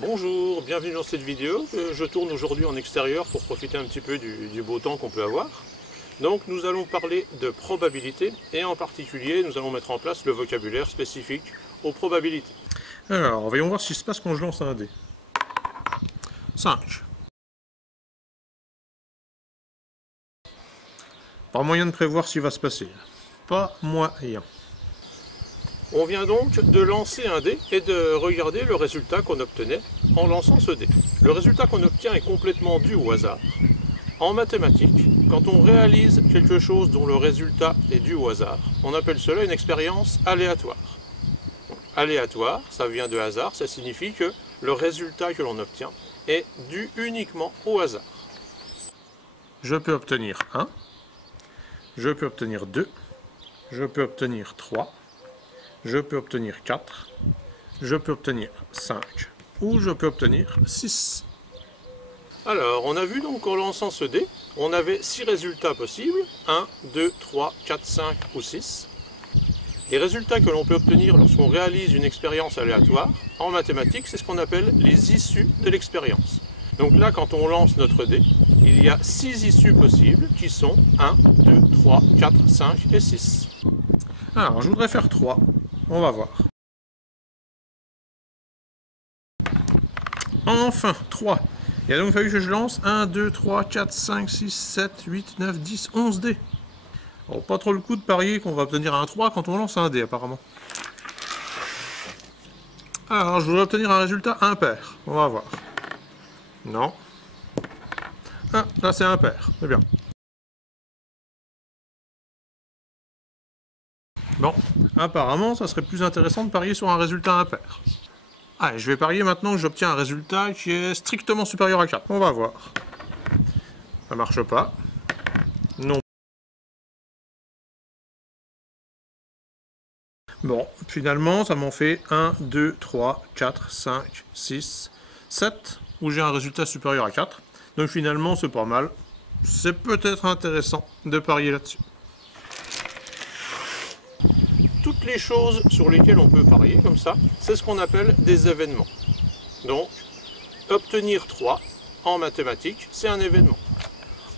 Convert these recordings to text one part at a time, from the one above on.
Bonjour, bienvenue dans cette vidéo. Je tourne aujourd'hui en extérieur pour profiter un petit peu du beau temps qu'on peut avoir. Donc nous allons parler de probabilité et en particulier nous allons mettre en place le vocabulaire spécifique aux probabilités. Alors, voyons voir ce qui se passe quand je lance un dé. 5. Pas moyen de prévoir ce qui va se passer. Pas moyen. On vient donc de lancer un dé et de regarder le résultat qu'on obtenait en lançant ce dé. Le résultat qu'on obtient est complètement dû au hasard. En mathématiques, quand on réalise quelque chose dont le résultat est dû au hasard, on appelle cela une expérience aléatoire. Aléatoire, ça vient de hasard, ça signifie que le résultat que l'on obtient est dû uniquement au hasard. Je peux obtenir 1, je peux obtenir 2, je peux obtenir 3, je peux obtenir 4, je peux obtenir 5, ou je peux obtenir 6. Alors, on a vu donc qu'en lançant ce dé, on avait 6 résultats possibles, 1, 2, 3, 4, 5 ou 6. Les résultats que l'on peut obtenir lorsqu'on réalise une expérience aléatoire, en mathématiques, c'est ce qu'on appelle les issues de l'expérience. Donc là, quand on lance notre dé, il y a 6 issues possibles qui sont 1, 2, 3, 4, 5 et 6. Alors, je voudrais faire 3. On va voir. Enfin, 3. Il a donc fallu que je lance 1, 2, 3, 4, 5, 6, 7, 8, 9, 10, 11 dés. Bon, pas trop le coup de parier qu'on va obtenir un 3 quand on lance un dé, apparemment. Alors, je voudrais obtenir un résultat impair. On va voir. Non. Ah, là c'est impair. C'est bien. Bon, apparemment, ça serait plus intéressant de parier sur un résultat impair. Allez, je vais parier maintenant que j'obtiens un résultat qui est strictement supérieur à 4. On va voir. Ça marche pas. Non. Bon, finalement, ça m'en fait 1, 2, 3, 4, 5, 6, 7, où j'ai un résultat supérieur à 4. Donc finalement, c'est pas mal. C'est peut-être intéressant de parier là-dessus. Toutes les choses sur lesquelles on peut parier comme ça, c'est ce qu'on appelle des événements. Donc, obtenir 3 en mathématiques, c'est un événement.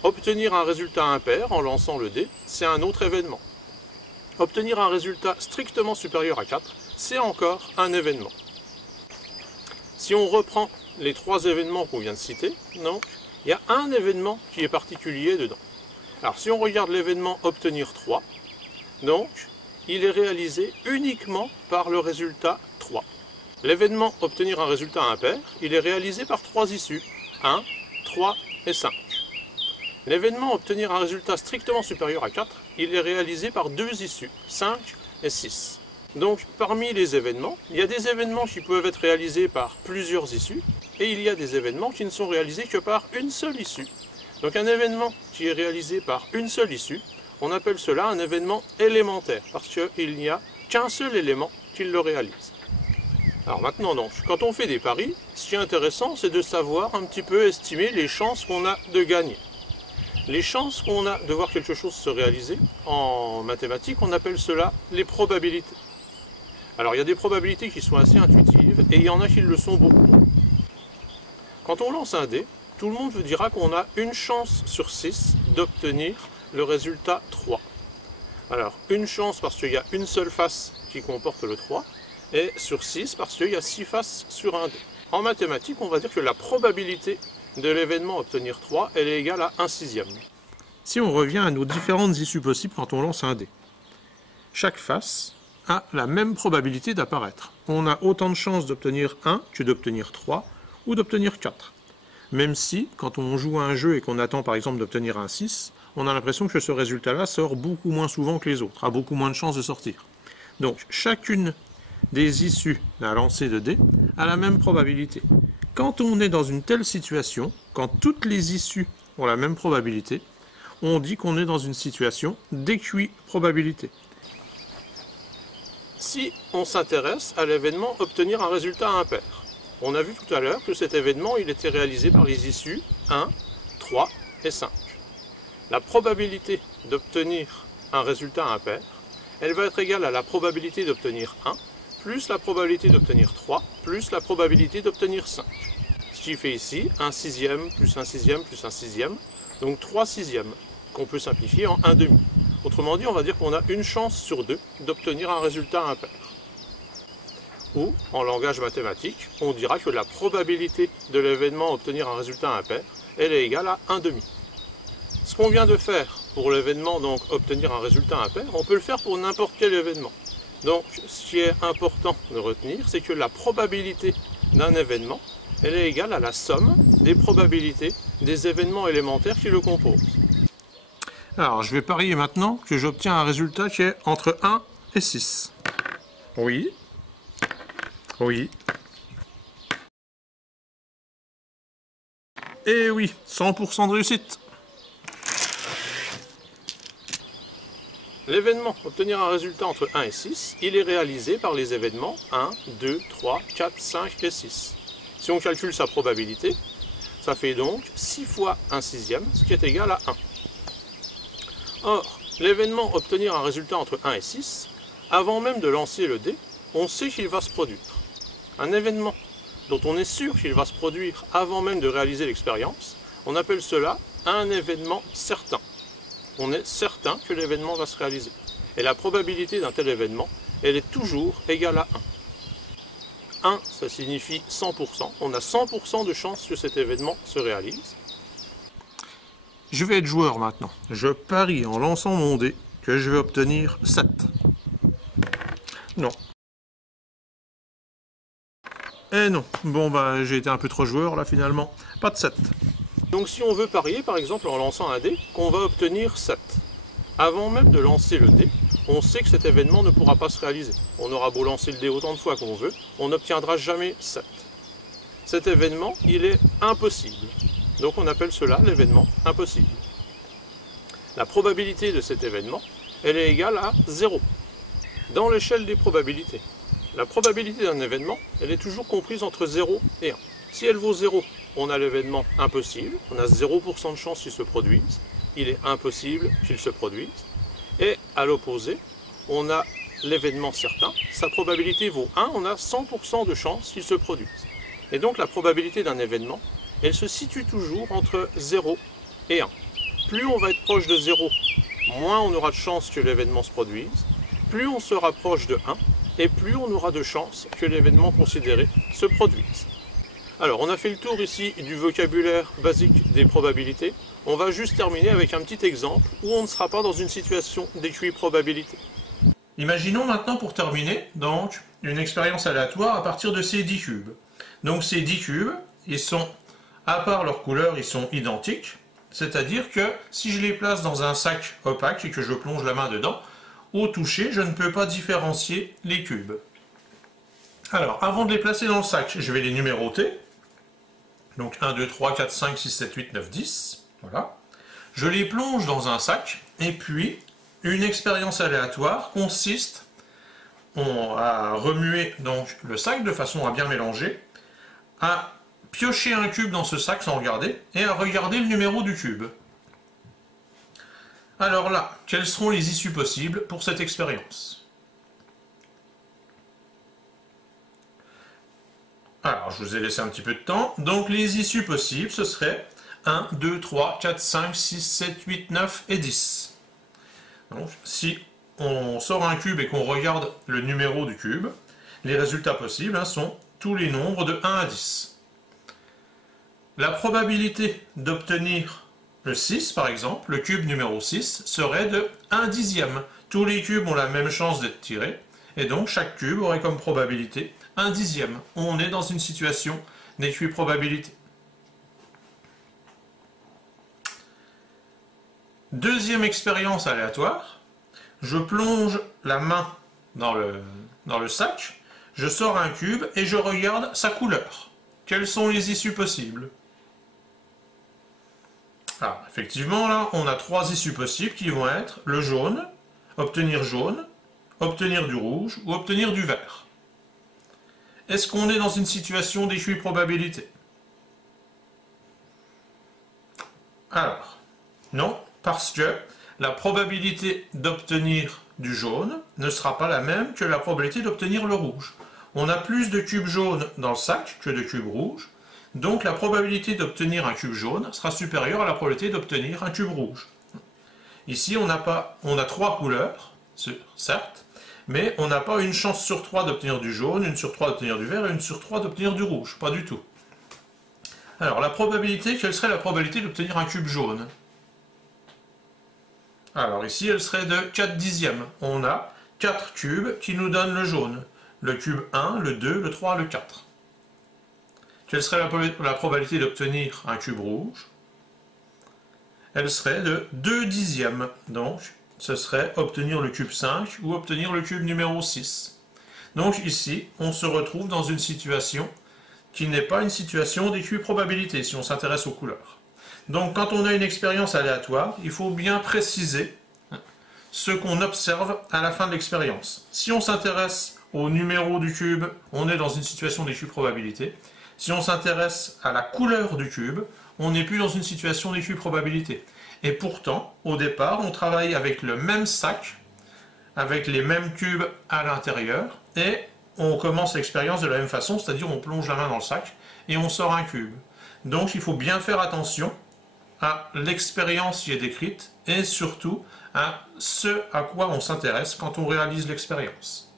Obtenir un résultat impair en lançant le dé, c'est un autre événement. Obtenir un résultat strictement supérieur à 4, c'est encore un événement. Si on reprend les 3 événements qu'on vient de citer, donc, il y a un événement qui est particulier dedans. Alors, si on regarde l'événement obtenir 3, donc, il est réalisé uniquement par le résultat 3. L'événement obtenir un résultat impair, il est réalisé par 3 issues, 1, 3 et 5. L'événement obtenir un résultat strictement supérieur à 4, il est réalisé par 2 issues, 5 et 6. Donc parmi les événements, il y a des événements qui peuvent être réalisés par plusieurs issues, et il y a des événements qui ne sont réalisés que par une seule issue. Donc un événement qui est réalisé par une seule issue, on appelle cela un événement élémentaire, parce qu'il n'y a qu'un seul élément qui le réalise. Alors maintenant donc, quand on fait des paris, ce qui est intéressant, c'est de savoir un petit peu estimer les chances qu'on a de gagner. Les chances qu'on a de voir quelque chose se réaliser, en mathématiques, on appelle cela les probabilités. Alors il y a des probabilités qui sont assez intuitives, et il y en a qui le sont beaucoup. Quand on lance un dé, tout le monde vous dira qu'on a une chance sur 6 d'obtenir le résultat 3. Alors, une chance parce qu'il y a une seule face qui comporte le 3, et sur 6 parce qu'il y a 6 faces sur un dé. En mathématiques, on va dire que la probabilité de l'événement obtenir 3, elle est égale à 1/6. Si on revient à nos différentes issues possibles quand on lance un dé, chaque face a la même probabilité d'apparaître. On a autant de chances d'obtenir 1 que d'obtenir 3 ou d'obtenir 4. Même si, quand on joue à un jeu et qu'on attend par exemple d'obtenir un 6, on a l'impression que ce résultat-là sort beaucoup moins souvent que les autres, a beaucoup moins de chances de sortir. Donc chacune des issues d'un lancer de dés a la même probabilité. Quand on est dans une telle situation, quand toutes les issues ont la même probabilité, on dit qu'on est dans une situation d'équiprobabilité. Si on s'intéresse à l'événement obtenir un résultat impair, on a vu tout à l'heure que cet événement il était réalisé par les issues 1, 3 et 5. La probabilité d'obtenir un résultat impair, elle va être égale à la probabilité d'obtenir 1 plus la probabilité d'obtenir 3, plus la probabilité d'obtenir 5. Ce qui fait ici 1 sixième, plus 1 sixième, plus 1 sixième, donc 3 sixièmes, qu'on peut simplifier en 1 demi. Autrement dit, on va dire qu'on a une chance sur 2 d'obtenir un résultat impair. Ou, en langage mathématique, on dira que la probabilité de l'événement obtenir un résultat impair, elle est égale à 1 demi. Ce qu'on vient de faire pour l'événement, donc obtenir un résultat impair, on peut le faire pour n'importe quel événement. Donc, ce qui est important de retenir, c'est que la probabilité d'un événement, elle est égale à la somme des probabilités des événements élémentaires qui le composent. Alors, je vais parier maintenant que j'obtiens un résultat qui est entre 1 et 6. Oui. Oui. Et oui, 100% de réussite. L'événement obtenir un résultat entre 1 et 6, il est réalisé par les événements 1, 2, 3, 4, 5 et 6. Si on calcule sa probabilité, ça fait donc 6 fois 1 sixième, ce qui est égal à 1. Or, l'événement obtenir un résultat entre 1 et 6, avant même de lancer le dé, on sait qu'il va se produire. Un événement dont on est sûr qu'il va se produire avant même de réaliser l'expérience, on appelle cela un événement certain. On est certain que l'événement va se réaliser. Et la probabilité d'un tel événement, elle est toujours égale à 1. 1, ça signifie 100%. On a 100% de chance que cet événement se réalise. Je vais être joueur maintenant. Je parie en lançant mon dé que je vais obtenir 7. Non. Eh non. Bon, bah, j'ai été un peu trop joueur là finalement. Pas de 7. Donc si on veut parier, par exemple, en lançant un dé, qu'on va obtenir 7. Avant même de lancer le dé, on sait que cet événement ne pourra pas se réaliser. On aura beau lancer le dé autant de fois qu'on veut, on n'obtiendra jamais 7. Cet événement, il est impossible. Donc on appelle cela l'événement impossible. La probabilité de cet événement, elle est égale à 0. Dans l'échelle des probabilités, la probabilité d'un événement, elle est toujours comprise entre 0 et 1. Si elle vaut 0, on a l'événement impossible, on a 0% de chance qu'il se produise, il est impossible qu'il se produise. Et à l'opposé, on a l'événement certain, sa probabilité vaut 1, on a 100% de chance qu'il se produise. Et donc la probabilité d'un événement, elle se situe toujours entre 0 et 1. Plus on va être proche de 0, moins on aura de chances que l'événement se produise, plus on se rapproche de 1, et plus on aura de chances que l'événement considéré se produise. Alors, on a fait le tour ici du vocabulaire basique des probabilités. On va juste terminer avec un petit exemple où on ne sera pas dans une situation d'équiprobabilité. Imaginons maintenant pour terminer, donc, une expérience aléatoire à partir de ces 10 cubes. Donc ces 10 cubes, ils sont, à part leur couleur, ils sont identiques. C'est-à-dire que si je les place dans un sac opaque et que je plonge la main dedans, au toucher, je ne peux pas différencier les cubes. Alors, avant de les placer dans le sac, je vais les numéroter. Donc 1, 2, 3, 4, 5, 6, 7, 8, 9, 10. Voilà. Je les plonge dans un sac. Et puis, une expérience aléatoire consiste à remuer donc, le sac de façon à bien mélanger, à piocher un cube dans ce sac sans regarder, et à regarder le numéro du cube. Alors là, quelles seront les issues possibles pour cette expérience ? Alors, je vous ai laissé un petit peu de temps. Donc, les issues possibles, ce serait 1, 2, 3, 4, 5, 6, 7, 8, 9 et 10. Donc, si on sort un cube et qu'on regarde le numéro du cube, les résultats possibles sont tous les nombres de 1 à 10. La probabilité d'obtenir le 6, par exemple, le cube numéro 6, serait de 1 dixième. Tous les cubes ont la même chance d'être tirés, et donc chaque cube aurait comme probabilité 1 dixième. On est dans une situation d'équiprobabilité. Deuxième expérience aléatoire, je plonge la main dans le sac, je sors un cube et je regarde sa couleur. Quelles sont les issues possibles? Alors, effectivement, là, on a 3 issues possibles qui vont être le jaune, obtenir du rouge ou obtenir du vert. Est-ce qu'on est dans une situation d'équiprobabilité? Alors, non, parce que la probabilité d'obtenir du jaune ne sera pas la même que la probabilité d'obtenir le rouge. On a plus de cubes jaunes dans le sac que de cubes rouges, donc la probabilité d'obtenir un cube jaune sera supérieure à la probabilité d'obtenir un cube rouge. Ici, on a 3 couleurs, certes, mais on n'a pas une chance sur 3 d'obtenir du jaune, une sur 3 d'obtenir du vert et une sur 3 d'obtenir du rouge, pas du tout. Alors, la probabilité, quelle serait la probabilité d'obtenir un cube jaune? Alors ici, elle serait de 4 dixièmes. On a 4 cubes qui nous donnent le jaune. Le cube 1, le 2, le 3, le 4. Quelle serait la probabilité d'obtenir un cube rouge? Elle serait de 2 dixièmes. Donc, ce serait obtenir le cube 5 ou obtenir le cube numéro 6. Donc ici, on se retrouve dans une situation qui n'est pas une situation d'équiprobabilité si on s'intéresse aux couleurs. Donc quand on a une expérience aléatoire, il faut bien préciser ce qu'on observe à la fin de l'expérience. Si on s'intéresse au numéro du cube, on est dans une situation d'équiprobabilité. Si on s'intéresse à la couleur du cube, on n'est plus dans une situation d'équiprobabilité. Et pourtant, au départ, on travaille avec le même sac, avec les mêmes cubes à l'intérieur, et on commence l'expérience de la même façon, c'est-à-dire on plonge la main dans le sac et on sort un cube. Donc il faut bien faire attention à l'expérience qui est décrite et surtout à ce à quoi on s'intéresse quand on réalise l'expérience.